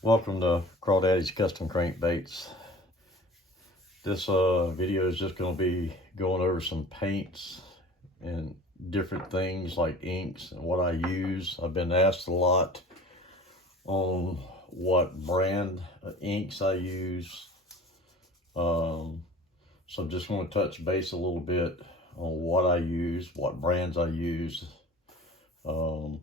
Welcome to Crawdaddy's Custom Crankbaits. This video is just going to be going over some paints and different things like inks and what I use. I've been asked a lot on what brand of inks I use. So I'm just going to touch base a little bit on what I use, what brands I use. I'm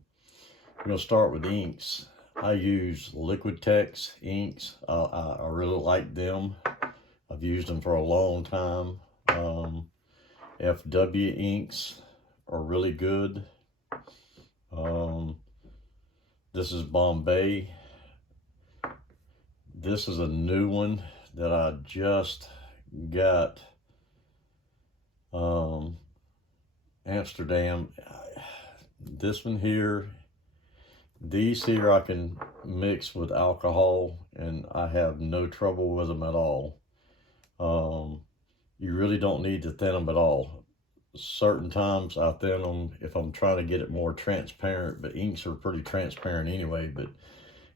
going to start with inks. I use Liquitex inks. I really like them. I've used them for a long time. FW inks are really good. This is Bombay. This is a new one that I just got. Amsterdam. This one here, these here I can mix with alcohol and I have no trouble with them at all. You really don't need to thin them at all. Certain times I thin them if I'm trying to get it more transparent, but inks are pretty transparent anyway. But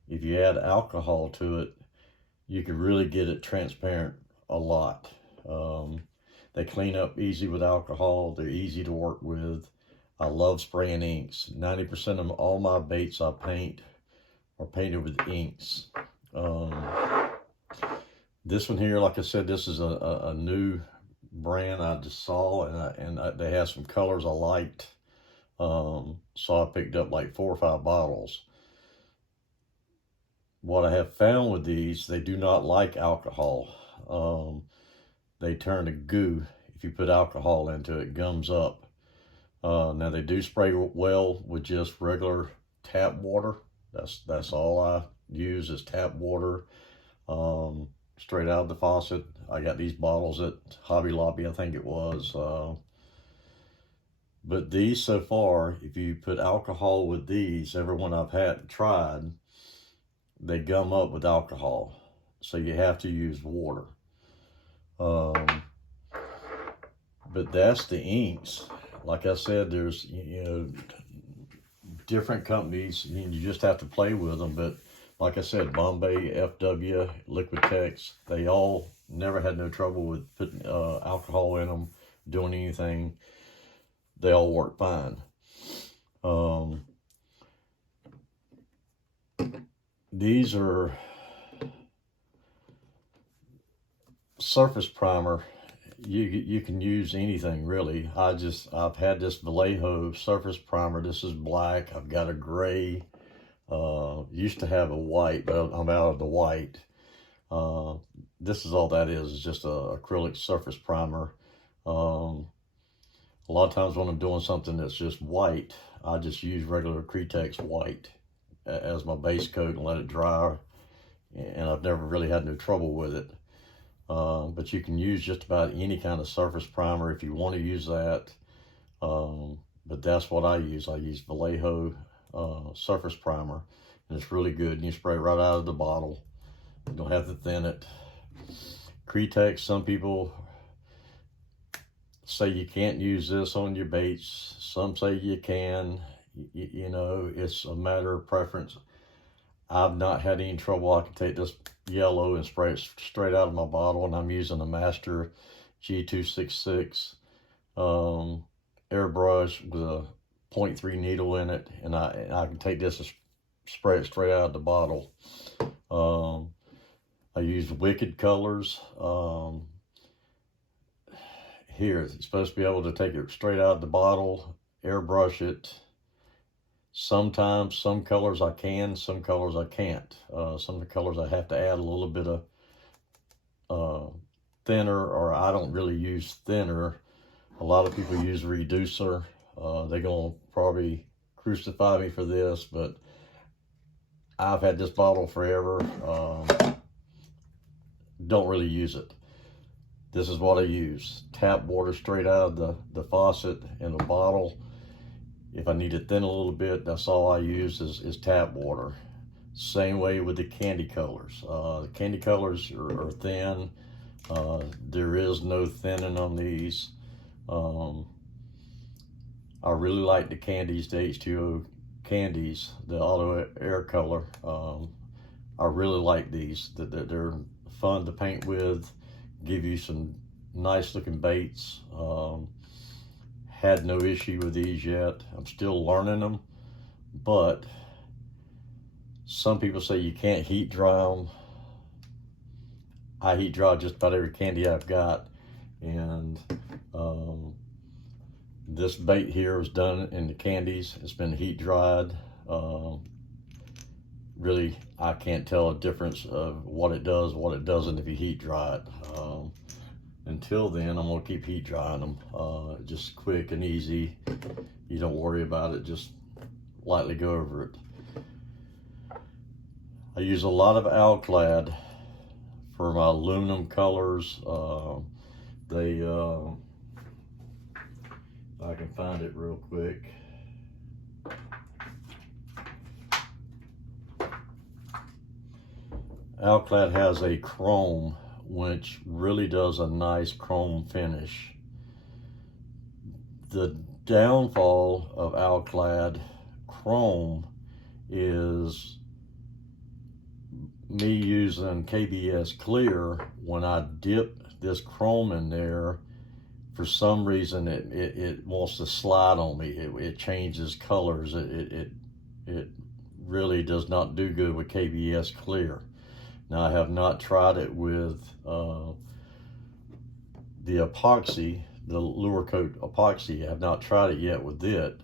if you add alcohol to it, you can really get it transparent a lot. They clean up easy with alcohol. They're easy to work with. I love spraying inks. 90% of all my baits I paint are painted with inks. This one here, like I said, this is a new brand I just saw, and they have some colors I liked. So I picked up like 4 or 5 bottles. What I have found with these, they do not like alcohol. They turn to goo if you put alcohol into it, gums up. Now they do spray well with just regular tap water. That's all I use is tap water, straight out of the faucet. I got these bottles at Hobby Lobby, I think it was. But these so far, if you put alcohol with these, everyone I've tried, they gum up with alcohol. So you have to use water. But that's the inks. Like I said, there's, different companies, you just have to play with them. But like I said, Bombay, FW, Liquitex, they all never had no trouble with putting alcohol in them, doing anything. They all work fine. These are surface primer. You can use anything really. I've had this Vallejo surface primer. This is black. I've got a gray. Used to have a white, but I'm out of the white. This is all that is just a acrylic surface primer. A lot of times when I'm doing something that's just white, I just use regular Cretex white as my base coat and let it dry. And I've never really had no trouble with it. But you can use just about any kind of surface primer if you want to use that. But that's what I use. I use Vallejo surface primer, and it's really good. And you spray right out of the bottle. You don't have to thin it. Cretex, some people say you can't use this on your baits. Some say you can. It's a matter of preference. I've not had any trouble. I can take this yellow and spray it straight out of my bottle, and I'm using a Master G266 airbrush with a 0.3 needle in it, and I can take this and spray it straight out of the bottle. I use Wicked colors. Here, it's supposed to be able to take it straight out of the bottle, airbrush it. Sometimes some colors I can, some colors I can't. Some of the colors I have to add a little bit of thinner, or I don't really use thinner. A lot of people use reducer. They're gonna probably crucify me for this, but I've had this bottle forever. Don't really use it. This is what I use. Tap water straight out of the faucet in the bottle. If I need to thin a little bit, that's all I use is tap water. Same way with the candy colors. The candy colors are thin. There is no thinning on these. I really like the candies, the H2O candies, the auto air color. I really like these. They're fun to paint with, give you some nice looking baits. Had no issue with these yet. I'm still learning them, but some people say you can't heat dry them. I heat dry just about every candy I've got, and this bait here was done in the candies. It's been heat dried. Really, I can't tell a difference of what it does, what it doesn't if you heat dry it. Until then, I'm gonna keep heat drying them. Just quick and easy. You don't worry about it, just lightly go over it. I use a lot of Alclad for my aluminum colors. If I can find it real quick. Alclad has a chrome, which really does a nice chrome finish. The downfall of Alclad chrome is me using KBS clear. When I dip this chrome in there, for some reason it wants to slide on me. It changes colors. It really does not do good with KBS clear. Now, I have not tried it with the epoxy, the Lure Coat epoxy. I have not tried it yet with it,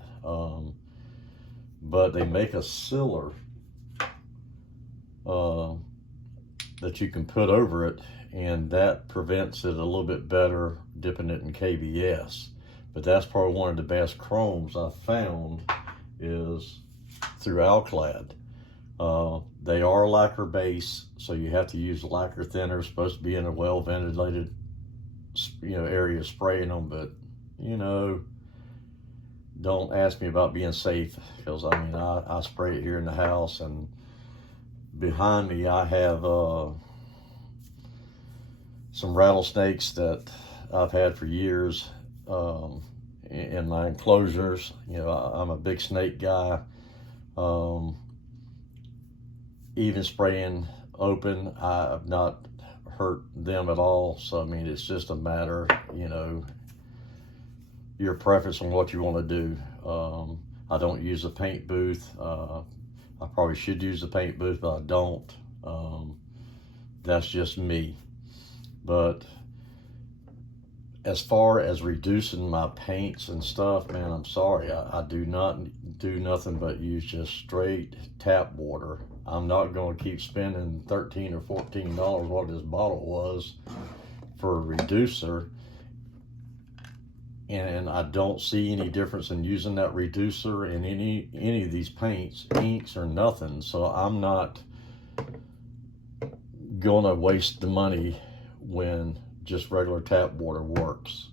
but they make a sealer that you can put over it, and that prevents it a little bit better dipping it in KBS. But that's probably one of the best chromes I've found is through Alclad. They are lacquer base, so you have to use lacquer thinner. It's supposed to be in a well ventilated, area spraying them, but don't ask me about being safe, because I spray it here in the house, and behind me I have some rattlesnakes that I've had for years in my enclosures. I'm a big snake guy. Even spraying open, I've not hurt them at all. So it's just a matter, your preference on what you want to do. I don't use a paint booth. I probably should use a paint booth, but I don't. That's just me. But as far as reducing my paints and stuff, man, I'm sorry. I do not do nothing but use just straight tap water. I'm not going to keep spending $13 or $14 what this bottle was for a reducer. And I don't see any difference in using that reducer in any of these paints, inks or nothing. So I'm not going to waste the money when just regular tap water works.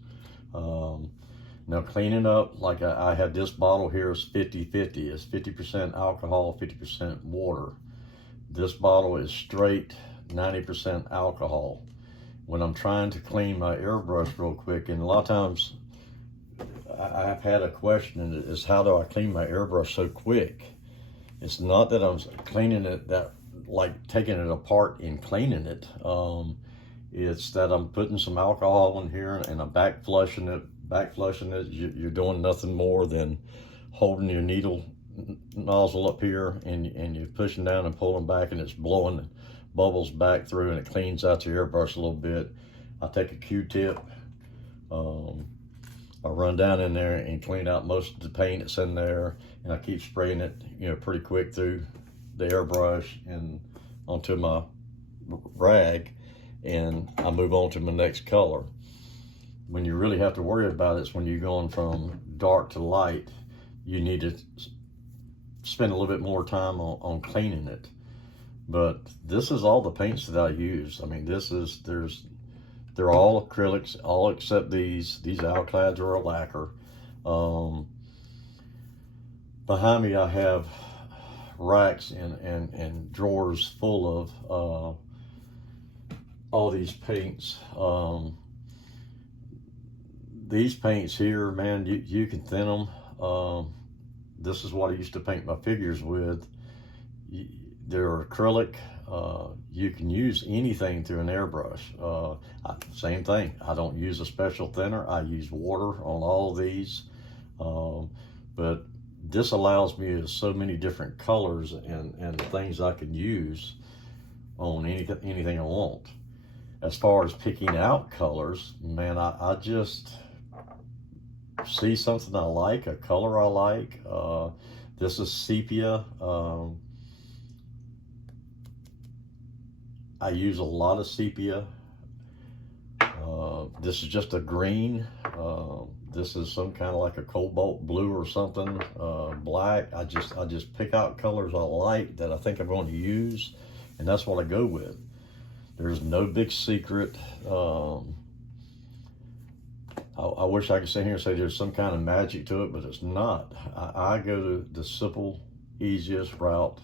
Now cleaning up, like I have this bottle here is 50-50. It's 50% alcohol, 50% water. This bottle is straight 90% alcohol. When I'm trying to clean my airbrush real quick, and a lot of times I've had a question is, how do I clean my airbrush so quick? It's not that I'm cleaning it like taking it apart and cleaning it. It's that I'm putting some alcohol in here and I'm back flushing it. You're doing nothing more than holding your needle nozzle up here and you're pushing down and pulling back, and it's blowing bubbles back through, and it cleans out your airbrush a little bit. I take a Q-tip, I run down in there and clean out most of the paint that's in there, and I keep spraying it, pretty quick through the airbrush and onto my rag, and I move on to my next color. When you really have to worry about it is when you're going from dark to light. You need to spend a little bit more time on cleaning it. But this is all the paints that I use. They're all acrylics, all except these Alclads are a lacquer. Behind me I have racks and drawers full of all these paints. These paints here, man, you can thin them. This is what I used to paint my figures with. They're acrylic. You can use anything through an airbrush. Same thing, I don't use a special thinner. I use water on all these. But this allows me so many different colors and things I can use on anything I want. As far as picking out colors, man, I just see something I like, a color I like. This is sepia. I use a lot of sepia. This is just a green. This is some kind of like a cobalt blue or something, black. I just pick out colors I like that I think I'm going to use, and that's what I go with. There's no big secret. I wish I could sit here and say there's some kind of magic to it, but it's not. I go to the simple, easiest route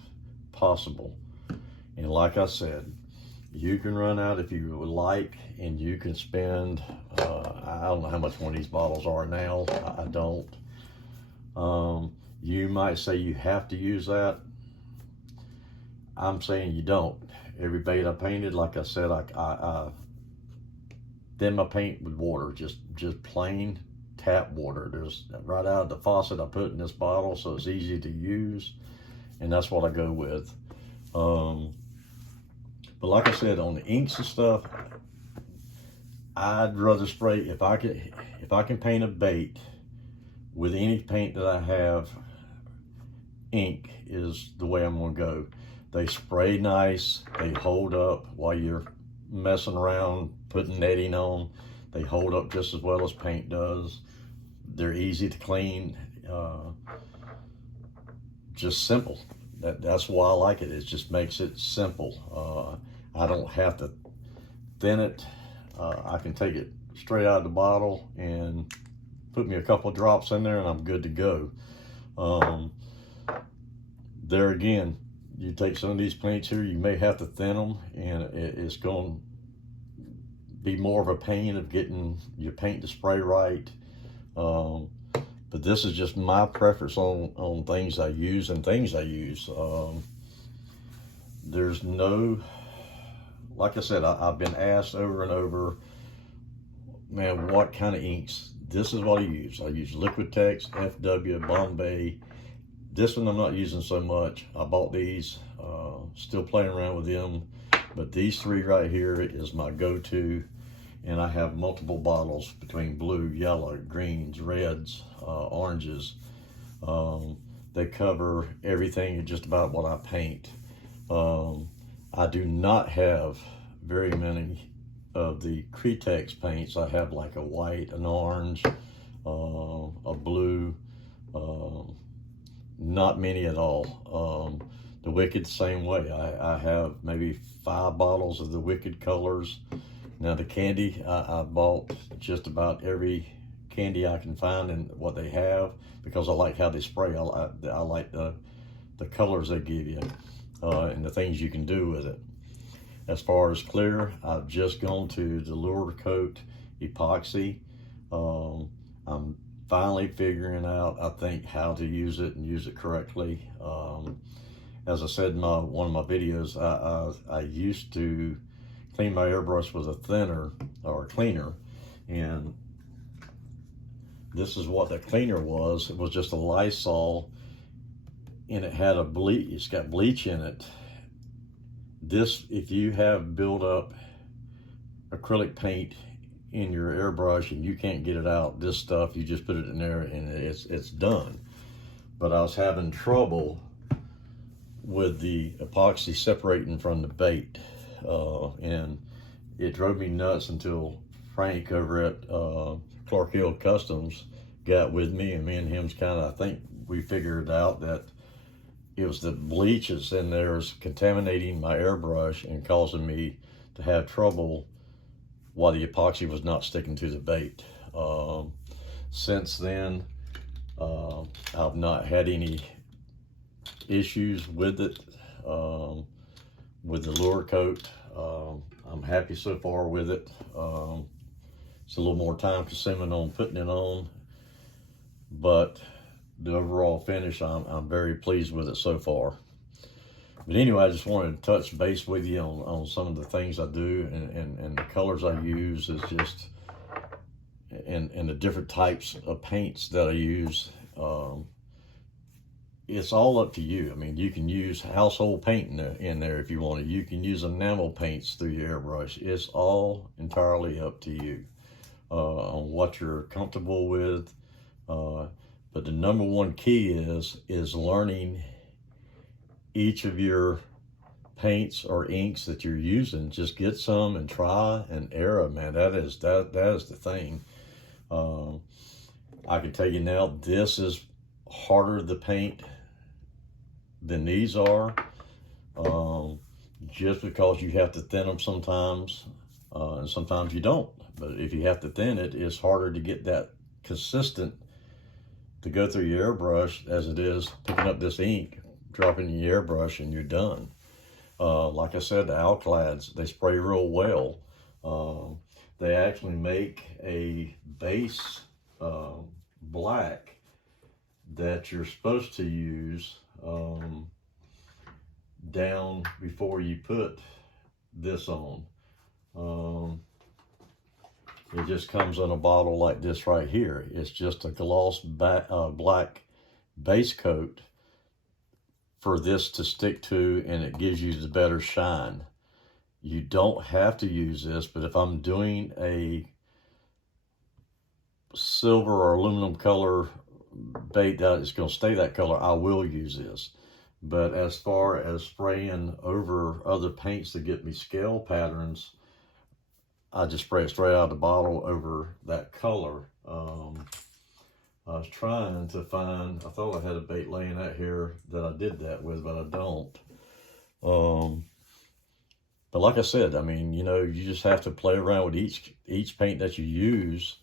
possible. And like I said, you can run out if you would like, and you can spend, I don't know how much one of these bottles are now. I don't. You might say you have to use that. I'm saying you don't. Every bait I painted, like I said, I thin my paint with water, just plain tap water. There's right out of the faucet I put in this bottle, so it's easy to use, and that's what I go with. But like I said, on the inks and stuff, I'd rather spray, if I can paint a bait with any paint that I have, ink is the way I'm gonna go. They spray nice, they hold up while you're messing around, putting netting on. They hold up just as well as paint does. They're easy to clean, just simple. That's why I like it. It just makes it simple. I don't have to thin it. I can take it straight out of the bottle and put me a couple of drops in there and I'm good to go. There again, you take some of these paints here, you may have to thin them, and it's going to be more of a pain of getting your paint to spray right. But this is just my preference on things I use and things I use. There's no, like I said, I've been asked over and over, man, what kind of inks? This is what I use. I use Liquitex, FW, Bombay. This one I'm not using so much. I bought these, still playing around with them. But these three right here is my go-to. And I have multiple bottles between blue, yellow, greens, reds, oranges. They cover everything, just about what I paint. I do not have very many of the Cretex paints. I have like a white, an orange, a blue, not many at all. The Wicked, same way. I have maybe 5 bottles of the Wicked colors. Now the candy, I bought just about every candy I can find and what they have, because I like how they spray. I like the colors they give you, and the things you can do with it. As far as clear, I've just gone to the Lure Coat epoxy. I'm finally figuring out, I think, how to use it and use it correctly. As I said in one of my videos, I used to clean my airbrush with a thinner or a cleaner, and this is what the cleaner was. It was just a Lysol, and it had a bleach. It's got bleach in it. This, if you have built up acrylic paint in your airbrush and you can't get it out, this stuff, you just put it in there and it's done. But I was having trouble with the epoxy separating from the bait, and it drove me nuts until Frank over at Clark Hill Customs got with me, and me and him's kind of, I think we figured out that it was the bleach that's in there is contaminating my airbrush and causing me to have trouble while the epoxy was not sticking to the bait. Since then, I've not had any issues with it, with the Lure Coat. I'm happy so far with it. It's a little more time consuming on putting it on, but the overall finish, I'm very pleased with it so far. But anyway, I just wanted to touch base with you on some of the things I do, and the colors I use is just, and the different types of paints that I use. It's all up to you. I mean, you can use household paint in there if you want to. You can use enamel paints through your airbrush. It's all entirely up to you on what you're comfortable with. But the number one key is learning each of your paints or inks that you're using. Just get some and try and error, man. That is the thing. I can tell you now, this is harder to paint than these are, just because you have to thin them sometimes, and sometimes you don't. But if you have to thin it, it's harder to get that consistent to go through your airbrush as it is picking up this ink, dropping in your airbrush, and you're done. Like I said, the Alclads, they spray real well. They actually make a base black that you're supposed to use down before you put this on. It just comes in a bottle like this right here. It's just a gloss black base coat for this to stick to, and it gives you the better shine. You don't have to use this, but if I'm doing a silver or aluminum color bait that is going to stay that color, I will use this. But as far as spraying over other paints to get me scale patterns, I just spray it straight out of the bottle over that color. I was trying to find, I thought I had a bait laying out here that I did that with, but I don't. But like I said, I mean, you know, you just have to play around with each paint that you use,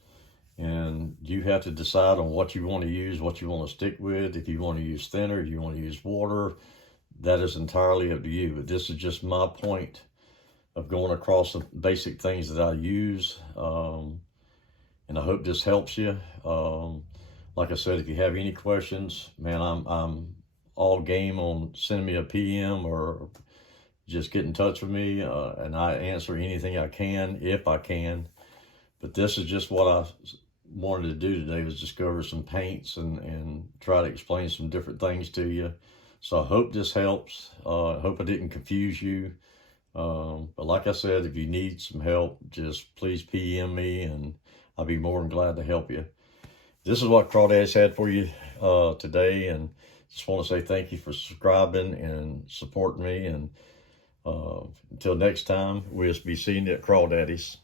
and you have to decide on what you want to use, what you want to stick with. If you want to use thinner, if you want to use water, that is entirely up to you. But this is just my point of going across the basic things that I use, and I hope this helps you. Like I said, if you have any questions, man, I'm all game on sending me a PM or just get in touch with me, and I answer anything I can, if I can. But this is just what I wanted to do today, was just go over some paints and try to explain some different things to you. So I hope this helps. I hope I didn't confuse you. But like I said, if you need some help, just please PM me, and I'll be more than glad to help you. This is what Crawdaddy's had for you today, and just want to say thank you for subscribing and supporting me. And until next time, we'll be seeing you at Crawdaddy's.